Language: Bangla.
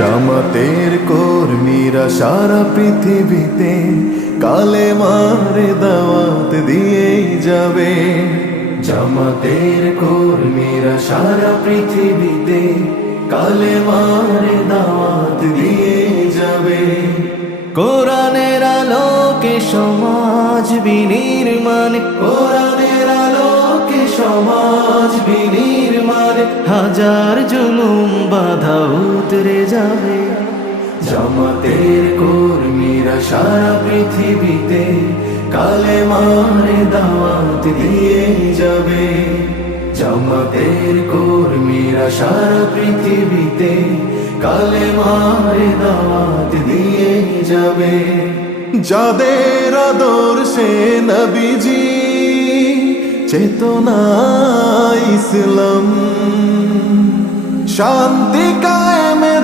জামাতের কর্মীরা সারা পৃথিবীতে কালেমার দাওয়াত দিয়েই যাবে। জামাতের কর্মীরা সারা পৃথিবীতে কালেমার দাওয়াত দিয়েই যাবে। কোরআনের আলোকে সমাজ বিনির্মাণ, কোরআনের আলোকে সমাজ বিনির্মাণ, হাজার জুলুম বাধা উতরে যাবে। জামাতের কর্মীরা সারা পৃথিবীতে কালেমার দাওয়াত দিয়ে যাবে। জামাতের কর্মীরা সারা পৃথিবীতে কালেমার দাওয়াত দিয়ে যাবে। যাদের আদর্শে নবীজি চেতনা ইসলাম, শান্তি কায়েমে